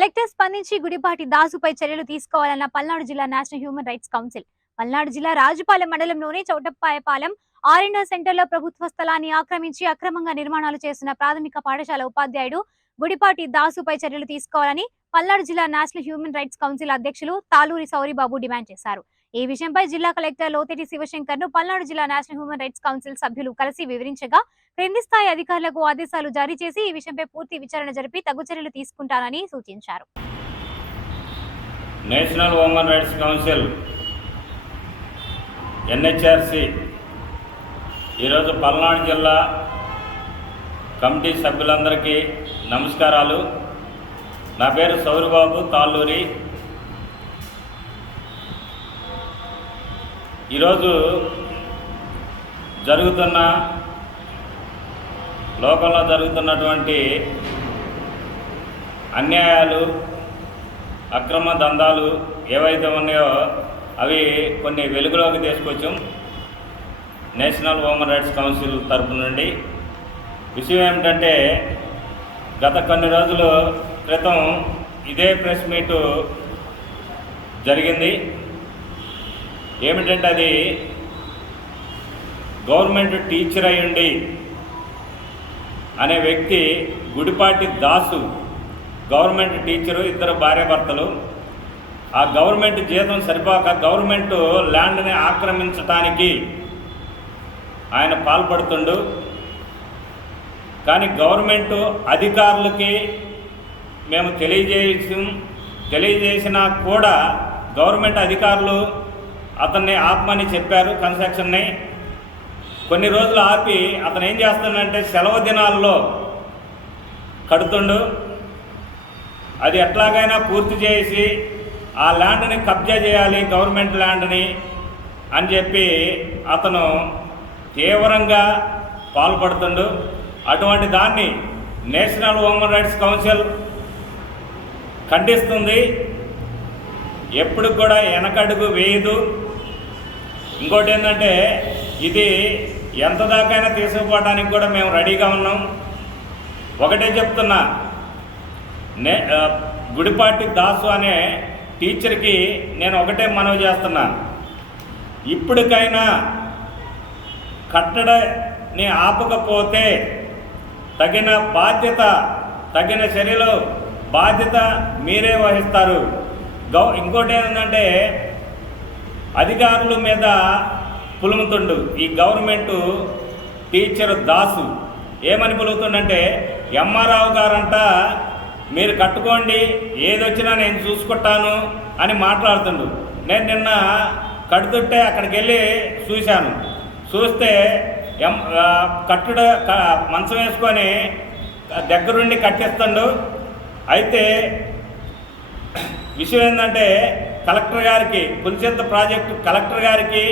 Collector స్పందించి గుడిపాటి దాసుపై చర్యలు తీసుకోవాలన్న పల్నాడు జిల్లా national human rights council. Palnadu జిల్లా రాజుపాలెం మండలంలోని చౌటప్పాయపాలెం ఆర్ఎండ్ఆర్ సెంటర్లో ప్రభుత్వ స్థలాన్ని ఆక్రమించి అక్రమంగా నిర్మాణాలు చేస్తున్న ప్రాథమిక పాఠశాల ఉపాధ్యాయుడు గుడిపాటి దాసుపై చర్యలు తీసుకోవాలని పల్నాడు జిల్లా నేషనల్ హ్యూమన్ రైట్స్ కౌన్సిల్ అధ్యక్షులు తాలూరి సౌరిబాబు డిమాండ్ చేశారు. ఈ విషయంపై జిల్లా కలెక్టర్ లోతేటి శివశంకర్ ను పల్నాడు జిల్లా నేషనల్ హ్యూమన్ రైట్స్ కౌన్సిల్ సభ్యులు కలిసి వివరించగా క్రింది స్థాయి అధికారులకు ఆదేశాలు జారీ చేసి ఈ విషయంపై పూర్తి విచారణ జరిపి తగు చర్యలు తీసుకుంటారని సూచించారు. National human rights council NHRC ఈరోజు పల్నాడు జిల్లా కమిటీ సభ్యులందరికీ నమస్కారాలు. నా పేరు సౌరిబాబు తాళ్ళూరి. ఈరోజు లోకంలో జరుగుతున్నటువంటి అన్యాయాలు, అక్రమ దందాలు ఏవైతే ఉన్నాయో అవి కొన్ని వెలుగులోకి తీసుకొచ్చాం నేషనల్ హ్యూమన్ రైట్స్ కౌన్సిల్ తరపు నుండి. విషయం ఏమిటంటే, గత కొన్ని రోజుల క్రితం ఇదే ప్రెస్ మీటు జరిగింది. ఏమిటంటే, అది గవర్నమెంట్ టీచర్ అయ్యుండి అనే వ్యక్తి గుడిపాటి దాసు గవర్నమెంట్ టీచరు, ఇద్దరు భార్యాభర్తలు. ఆ గవర్నమెంట్ జీతం సరిపోక గవర్నమెంట్ ల్యాండ్ని ఆక్రమించటానికి ఆయన పాల్పడుతుండు. కానీ గవర్నమెంట్ అధికారులకి మేము తెలియజేసినా కూడా గవర్నమెంట్ అధికారులు అతన్ని ఆపమని చెప్పారు. కన్స్ట్రక్షన్ని కొన్ని రోజులు ఆపి అతను ఏం చేస్తాడంటే సెలవు దినాల్లో కడుతుండు. అది ఎట్లాగైనా పూర్తి చేసి ఆ ల్యాండ్ని కబ్జా చేయాలి, గవర్నమెంట్ ల్యాండ్ని అని చెప్పి అతను తీవ్రంగా పాల్పడుతుండు. అటువంటి దాన్ని నేషనల్ హ్యూమన్ రైట్స్ కౌన్సిల్ ఖండిస్తుంది. ఎప్పుడు కూడా వెనకడుగు వేయదు. ఇంకోటి ఏంటంటే, ఇది ఎంత దాకైనా తీసుకుపోవడానికి కూడా మేము రెడీగా ఉన్నాం. ఒకటే చెప్తున్నా, గుడిపాటి దాసు అనే టీచర్కి నేను ఒకటే మనవి చేస్తున్నా, ఇప్పటికైనా కట్టడని ఆపకపోతే తగిన చర్యలు బాధ్యత మీరే వహిస్తారు. ఇంకోటి ఏంటంటే, అధికారుల మీద పులుముతుండు ఈ గవర్నమెంటు టీచర్ దాసు. ఏమని పులుగుతుండంటే, ఎంఆర్ఆవు గారంట మీరు కట్టుకోండి, ఏదొచ్చినా నేను చూసుకుంటాను అని మాట్లాడుతుండు. నేను నిన్న కడుతుంటే అక్కడికి వెళ్ళి చూస్తే మంచం వేసుకొని దగ్గరుండి కట్టిస్తుండు. అయితే విషయం ఏంటంటే, కలెక్టర్ గారికి, పులిచింత ప్రాజెక్టు కలెక్టర్ గారికి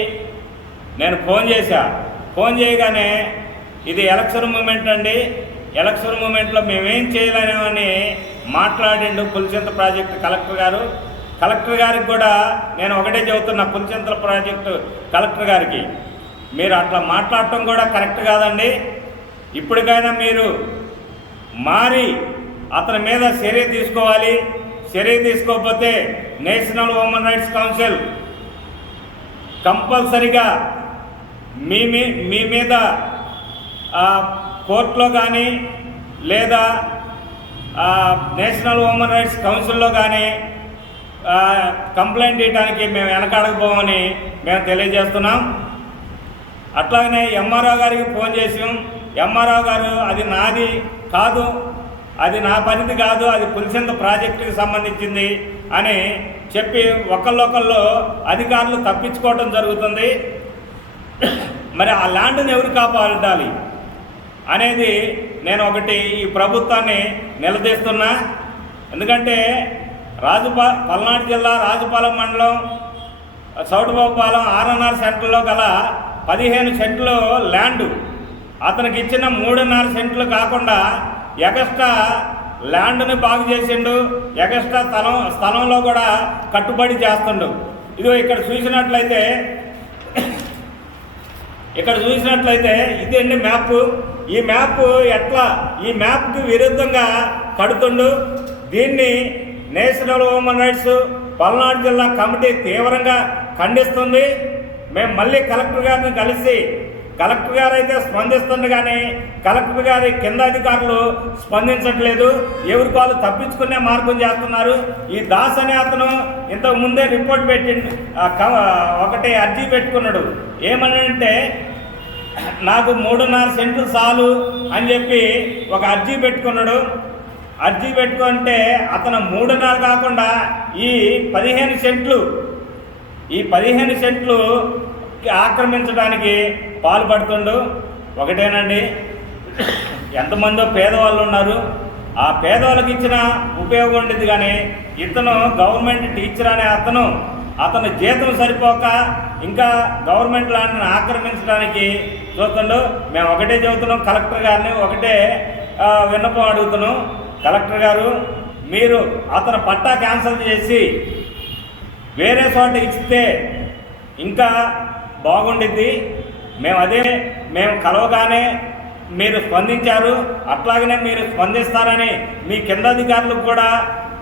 నేను ఫోన్ చేయగానే ఇది ఎలక్షన్ మూమెంట్ అండి, ఎలక్షన్ మూమెంట్లో మేమేం చేయలేమని మాట్లాడిండు పులిచింత ప్రాజెక్టు కలెక్టర్ గారు. కలెక్టర్ గారికి కూడా నేను ఒకటే చెబుతున్నా, పులిచింతల ప్రాజెక్టు కలెక్టర్ గారికి, మీరు అట్లా మాట్లాడటం కూడా కరెక్ట్ కాదండి. ఇప్పటికైనా మీరు మారి అతని మీద చర్య తీసుకోవాలి. చర్య తీసుకోకపోతే నేషనల్ హ్యూమన్ రైట్స్ కౌన్సిల్ కంపల్సరిగా మీ మీద కోర్టులో కానీ లేదా నేషనల్ హ్యూమన్ రైట్స్ కౌన్సిల్లో కానీ కంప్లైంట్ చేయడానికి మేము వెనకాడకపోమని మేము తెలియజేస్తున్నాం. అట్లాగనే ఎంఆర్ఓ గారికి ఫోన్ చేసాం. ఎంఆర్ఓ గారు అది నాది కాదు, అది నా పరిధి కాదు, అది పులిచింత ప్రాజెక్టుకి సంబంధించింది అని చెప్పి ఒకళ్ళొకళ్ళు అధికారులు తప్పించుకోవడం జరుగుతుంది. మరి ఆ ల్యాండ్ని ఎవరు కాపాడాలి అనేది నేను ఈ ప్రభుత్వాన్ని నిలదీస్తున్నా. ఎందుకంటే పల్నాడు జిల్లా రాజుపాలెం మండలం చౌటపాలెం ఆర్ఎన్ఆర్ సెంటర్లో గల 15 సెంట్లు ల్యాండు అతనికి ఇచ్చిన 3.5 సెంట్లు కాకుండా ఎగస్ట్రా ల్యాండ్ని బాగు చేసిండు, ఎగస్ట్రా స్థలంలో కూడా కట్టుబడి చేస్తుండు. ఇదిగో ఇక్కడ చూసినట్లయితే ఇదండి మ్యాప్. ఈ మ్యాప్కి విరుద్ధంగా కడుతుండు. దీన్ని నేషనల్ హ్యూమన్ రైట్స్ పల్నాడు జిల్లా కమిటీ తీవ్రంగా ఖండిస్తుంది. మేము మళ్ళీ కలెక్టర్ గారిని కలిసి, కలెక్టర్ గారు అయితే స్పందిస్తుంది కానీ కలెక్టర్ గారి కింద అధికారులు స్పందించట్లేదు. ఎవరికి వాళ్ళు తప్పించుకునే మార్గం చేస్తున్నారు. ఈ దాస్ అనే అతను ఇంతకు ముందే రిపోర్ట్ పెట్టిండు, ఒకటి అర్జీ పెట్టుకున్నాడు. ఏమని అంటే నాకు 3.5 సెంట్లు చాలు అని చెప్పి ఒక అర్జీ పెట్టుకున్నాడు. అర్జీ పెట్టుకుంటే అతను 3.5 కాకుండా ఈ 15 సెంట్లు ఆక్రమించడానికి పాల్పడుతుండు. ఒకటేనండి, ఎంతమందో పేదవాళ్ళు ఉన్నారు. ఆ పేదవాళ్ళకి ఇచ్చిన ఉపయోగం ఉండేది కానీ ఇతను గవర్నమెంట్ టీచర్ అనే అతను జీతం సరిపోక ఇంకా గవర్నమెంట్ ల్యాండ్ని ఆక్రమించడానికి చూస్తుండు. మేము ఒకటే చెబుతున్నాం, కలెక్టర్ గారిని ఒకటే విన్నపం అడుగుతున్నాం. కలెక్టర్ గారు, మీరు అతను పట్టా క్యాన్సిల్ చేసి వేరే చోట ఇస్తే ఇంకా బాగుండిద్ది. మేము కలవగానే మీరు స్పందించారు, అట్లాగనే మీరు స్పందిస్తారని మీ కింద అధికారులకు కూడా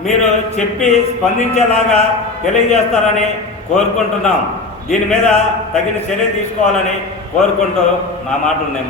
మీరు చెప్పి స్పందించేలాగా తెలియజేస్తారని కోరుకుంటున్నాం. దీని మీద తగిన చర్య తీసుకోవాలని కోరుకుంటూ నా మాటలు నేను